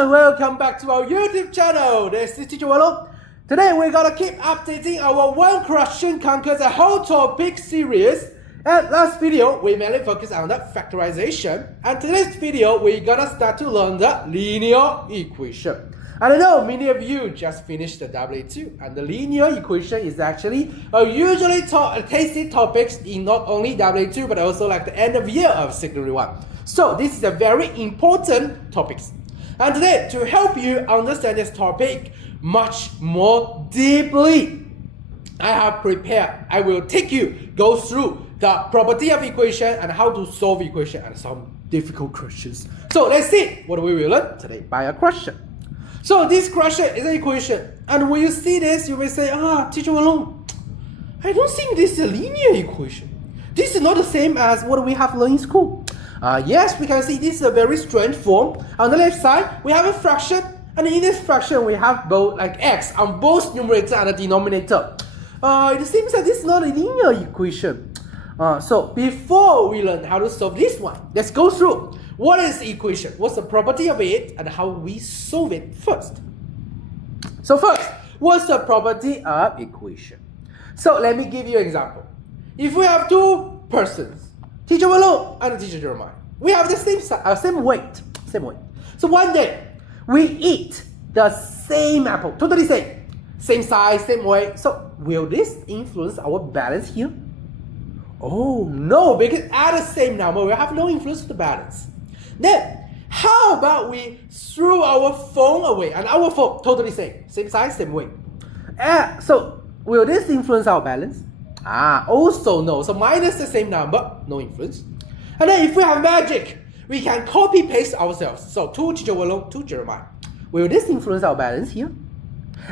everyone, welcome back to our YouTube channel. This is Teacher Wallo. Today we're gonna keep updating our One Question Conquers a Whole Topic series. And last video we mainly focused on the factorization, and today's video we're gonna start to learn the linear equation. And I know many of you just finished the W2, and the linear equation is actually a usually tasty topics in not only W2 but also like the end of year of secondary one. So this is a very important topic. And today, to help you understand this topic much more deeply, I will go through the property of equation and how to solve equation and some difficult questions. So let's see what we will learn today by a question. So this question is an equation, and when you see this, you may say, Teacher Wallo, I don't think this is a linear equation. This is not the same as what we have learned in school. Yes, we can see this is a very strange form. On the left side, we have a fraction, and in this fraction, we have both like x on both numerator and the denominator. It seems that this is not a linear equation. So before we learn how to solve this one, let's go through what is the equation, what's the property of it, and how we solve it first. So first, what's the property of equation? So let me give you an example. If we have two persons, Teacher Wallo and Teacher Jeremiah, we have the same weight. So one day, we eat the same apple, totally same size, same weight. So will this influence our balance here? Oh no, because at the same number, we have no influence to the balance. Then, how about we throw our phone away, and our phone totally same size, same weight. So will this influence our balance? Also no. So minus the same number, no influence. And then if we have magic, we can copy paste ourselves. So 2 Teacher Wallo, 2 Jeremiah. Will this influence our balance here?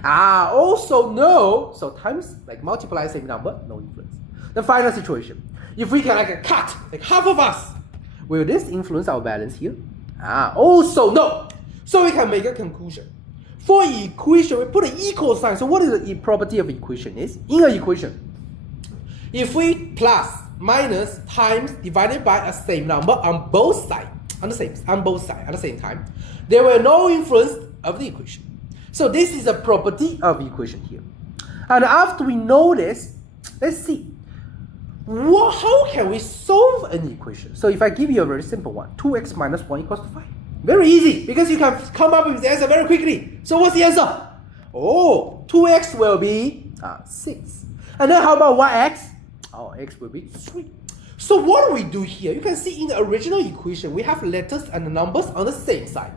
Also no. So times, like multiply same number, no influence. The final situation. If we can like cut, like half of us, will this influence our balance here? Also no. So we can make a conclusion. For equation, we put an equal sign. So what is the property of equation is? In an equation, if we plus, minus, times, divided by a same number on both sides, at the same time, there will no influence of the equation. So this is a property of equation here. And after we know this, let's see. How can we solve an equation? So if I give you a very simple one, 2x minus 1 equals to 5. Very easy, because you can come up with the answer very quickly. So what's the answer? 2x will be 6. And then how about 1x? X will be 3. So what do we do here? You can see in the original equation, we have letters and numbers on the same side.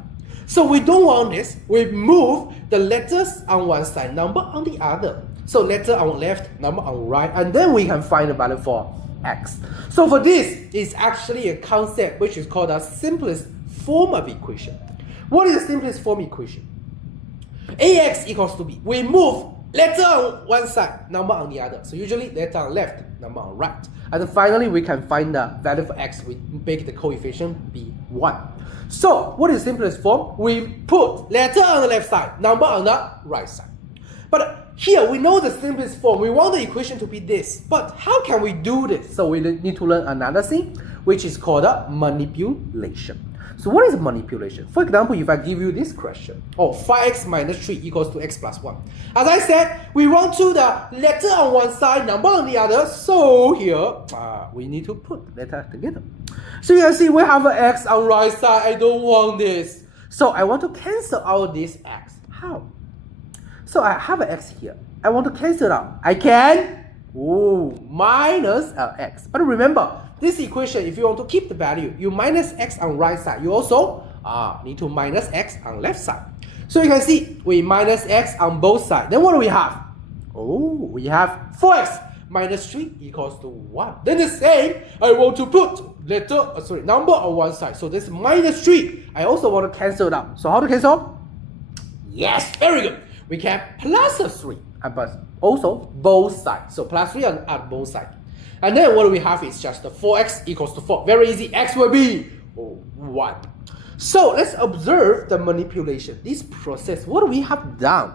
So we don't want this. We move the letters on one side, number on the other. So letter on left, number on right, and then we can find the value for x. So for this, it's actually a concept which is called the simplest form of equation. What is the simplest form equation? Ax equals to b. We move letter on one side, number on the other. So usually letter on left, number on right. And then finally, we can find the value for x. We make the coefficient be 1. So what is the simplest form? We put letter on the left side, number on the right side. But here we know the simplest form. We want the equation to be this. But how can we do this? So we need to learn another thing, which is called a manipulation. So what is manipulation? For example, if I give you this question, 5x minus 3 equals to x plus 1. As I said, we want to the letter on one side, number on the other. So here, we need to put letter together. So you can see we have an x on right side. I don't want this. So I want to cancel out this x. How? So I have an x here. I want to cancel it out. I can minus x. But remember, this equation, if you want to keep the value, you minus x on right side. You also need to minus x on left side. So you can see we minus x on both sides. Then what do we have? We have 4x minus 3 equals to 1. Then the same, I want to put number on one side. So this minus 3. I also want to cancel it out. So how to cancel? Yes, very good. We can plus a 3, but also both sides. So plus 3 on both sides. And then what we have is just the 4x equals to 4. Very easy. X will be 1. So let's observe the manipulation. This process, what do we have done?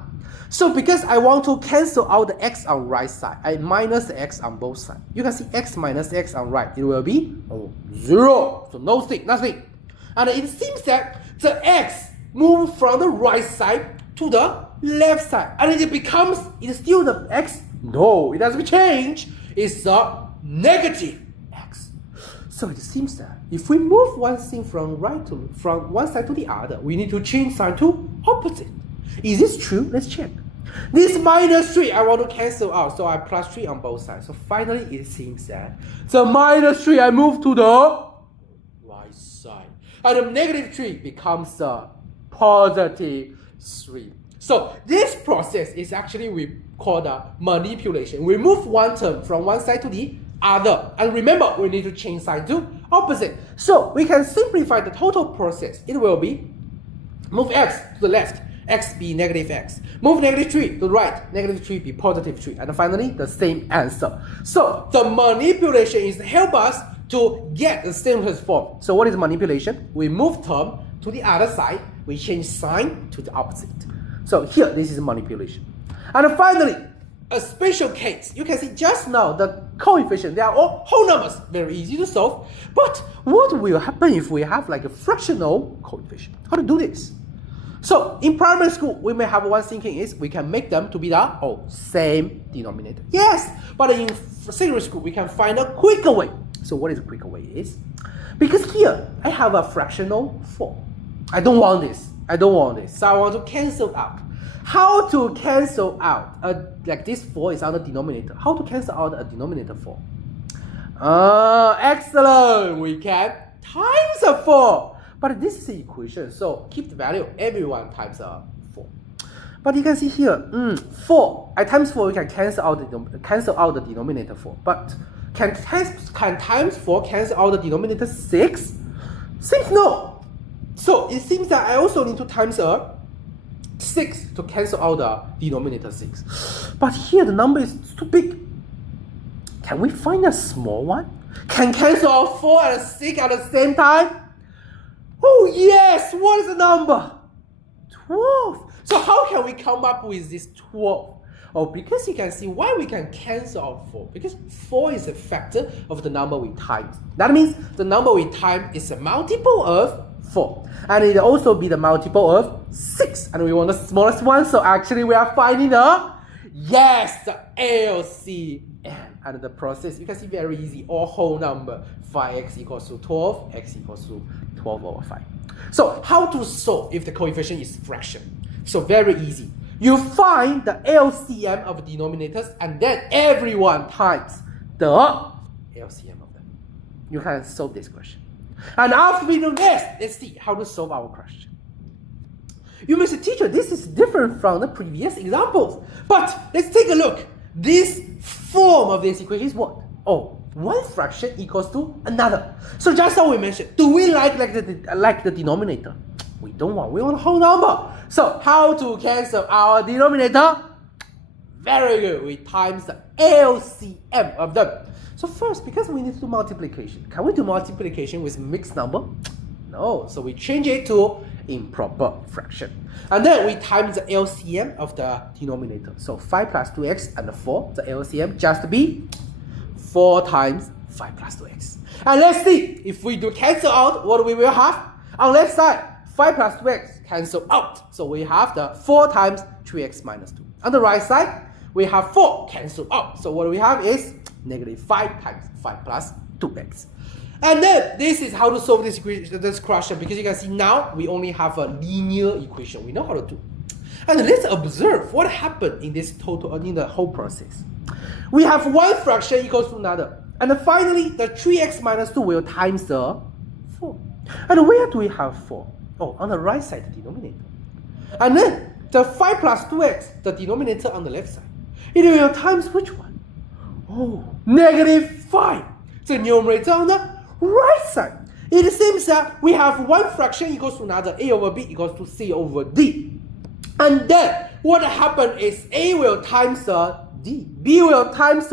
So because I want to cancel out the x on right side, I minus the x on both sides. You can see x minus x on right. It will be 0. So nothing. And it seems that the x move from the right side to the left side. And it's still the x? No, it doesn't change. It's a negative x. So it seems that if we move one thing from one side to the other, we need to change sign to opposite. Is this true? Let's check. This minus 3, I want to cancel out, so I plus 3 on both sides. So finally, it seems that the minus 3, I move to the right side. And the negative 3 becomes the positive 3. So this process is actually we call the manipulation. We move one term from one side to the other. And remember, we need to change sign to opposite. So we can simplify the total process. It will be move x to the left, x be negative x. Move negative 3 to the right, negative 3 be positive 3. And finally, the same answer. So the manipulation is help us to get the simplest form. So what is manipulation? We move term to the other side. We change sign to the opposite. So here, this is manipulation. And finally, a special case. You can see just now the coefficient, they are all whole numbers. Very easy to solve. But what will happen if we have like a fractional coefficient? How to do this? So in primary school, we may have one thinking is we can make them to be the same denominator. Yes, but in secondary school, we can find a quicker way. So what is a quicker way is? Because here, I have a fractional 4. I don't want this. So I want to cancel out. How to cancel out? Like this 4 is on the denominator. How to cancel out a denominator 4? Excellent. We can times a 4. But this is the equation, so keep the value everyone times 4. But you can see here, 4. I times 4, we can cancel out the denominator 4. But can times 4 cancel out the denominator 6? 6, no. So it seems that I also need to times 6 to cancel out the denominator 6. But here the number is too big. Can we find a small one? Can cancel out 4 and 6 at the same time? Oh yes, what is the number? 12. So how can we come up with this 12? Because you can see why we can cancel out 4. Because 4 is a factor of the number we times. That means the number we times is a multiple of 4. And it also be the multiple of 6. And we want the smallest one, so actually we are finding the LCM. And the process, you can see very easy, all whole number. 5x equals to 12, x equals to 12 over 5. So how to solve if the coefficient is fraction? So very easy. You find the LCM of denominators and then everyone times the LCM of them. You can solve this question. And after we do this, let's see how to solve our question. You may say, teacher, this is different from the previous examples. But let's take a look. This form of this equation is what? One fraction equals to another. So just how we mentioned, do we like the denominator? We don't want. We want a whole number. So how to cancel our denominator? Very good. We times the LCM of them. So first, because we need to do multiplication, can we do multiplication with mixed number? No. So we change it to improper fraction. And then we times the LCM of the denominator. So 5 plus 2x and 4, the LCM just be 4 times 5 plus 2x. And let's see, if we do cancel out, what we will have? On left side, 5 plus 2x cancel out. So we have the 4 times 3x minus 2. On the right side, we have 4 cancel out. So what we have is negative 5 times 5 plus 2x. And then this is how to solve this question, because you can see now we only have a linear equation. We know how to do. And let's observe what happened in this in the whole process. We have one fraction equals to another. And then finally, the 3x minus 2 will times the 4. And where do we have 4? On the right side, the denominator. And then the 5 plus 2x, the denominator on the left side. It will times which one? Negative 5. The numerator on the right side. It seems that we have one fraction equals to another. A over b equals to c over d. And then what happened is a will times d, b will times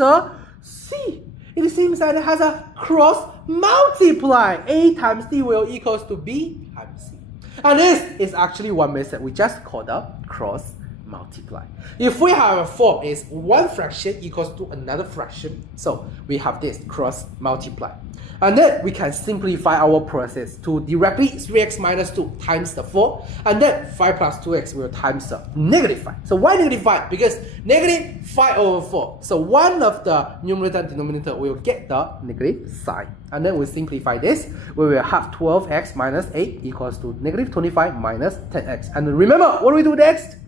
c. It seems that it has a cross multiply. A times d will equals to b times c. And this is actually one method we just called the cross multiply. multiply. If we have a form is one fraction equals to another fraction, so we have this cross multiply. And then we can simplify our process to directly 3x minus 2 times the 4, and then 5 plus 2x will times the negative 5. So why negative 5? Because negative 5 over 4. So one of the numerator and denominator will get the negative sign. And then we simplify this. We will have 12x minus 8 equals to negative 25 minus 10x. And remember, what do we do next?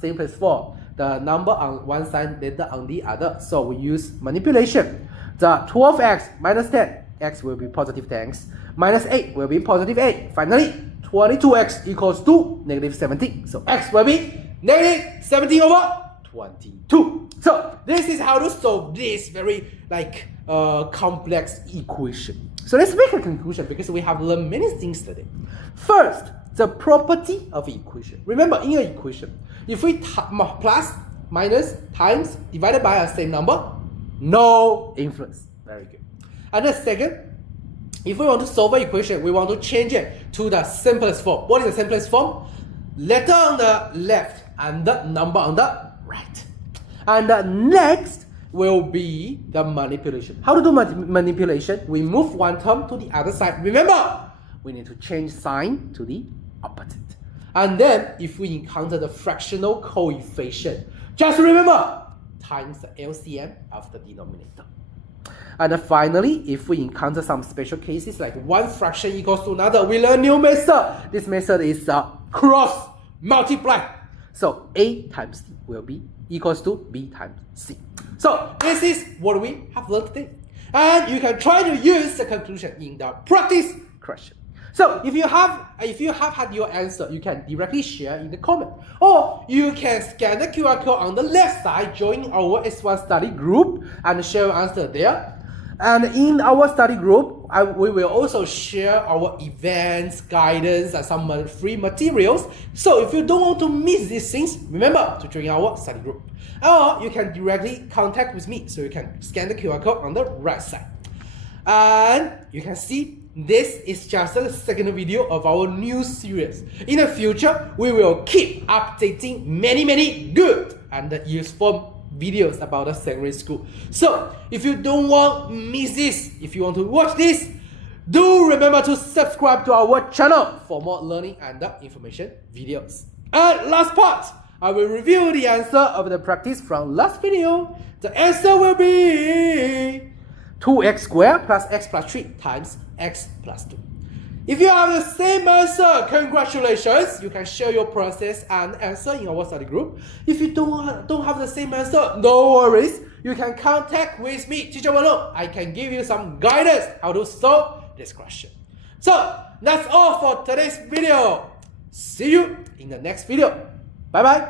Simplest form. The number on one side, data on the other. So we use manipulation. The 12x minus 10, x will be positive 10x, minus 8 will be positive 8. Finally, 22x equals to negative 17. So x will be negative 17 over 22. So this is how to solve this very complex equation. So let's make a conclusion because we have learned many things today. First, the property of equation. Remember, in an equation, if we plus, minus, times, divided by a same number, no influence. Very good. And the second, if we want to solve an equation, we want to change it to the simplest form. What is the simplest form? Letter on the left and the number on the right. And the next will be the manipulation. How to do manipulation? We move one term to the other side. Remember, we need to change sign to the opposite. And then, if we encounter the fractional coefficient, just remember, times the LCM of the denominator. And then finally, if we encounter some special cases like one fraction equals to another, we learn new method. This method is cross multiply. So A times C will be equals to B times C. So this is what we have learned today. And you can try to use the conclusion in the practice question. So if you have had your answer, you can directly share in the comment. Or you can scan the QR code on the left side, join our S1 study group and share your answer there. And in our study group, we will also share our events, guidance, and some free materials. So if you don't want to miss these things, remember to join our study group. Or you can directly contact with me. So you can scan the QR code on the right side. And you can see this is just the second video of our new series. In the future, we will keep updating many good and useful videos about the secondary school. So if you don't want to miss this, if you want to watch this, do remember to subscribe to our channel for more learning and information videos. And last part, I will review the answer of the practice from last video. The answer will be 2x squared plus x plus 3 times x plus 2. If you have the same answer, congratulations! You can share your process and answer in our study group. If you don't have the same answer, no worries. You can contact with me, Teacher Wen-Long. I can give you some guidance how to solve this question. So that's all for today's video. See you in the next video. Bye bye.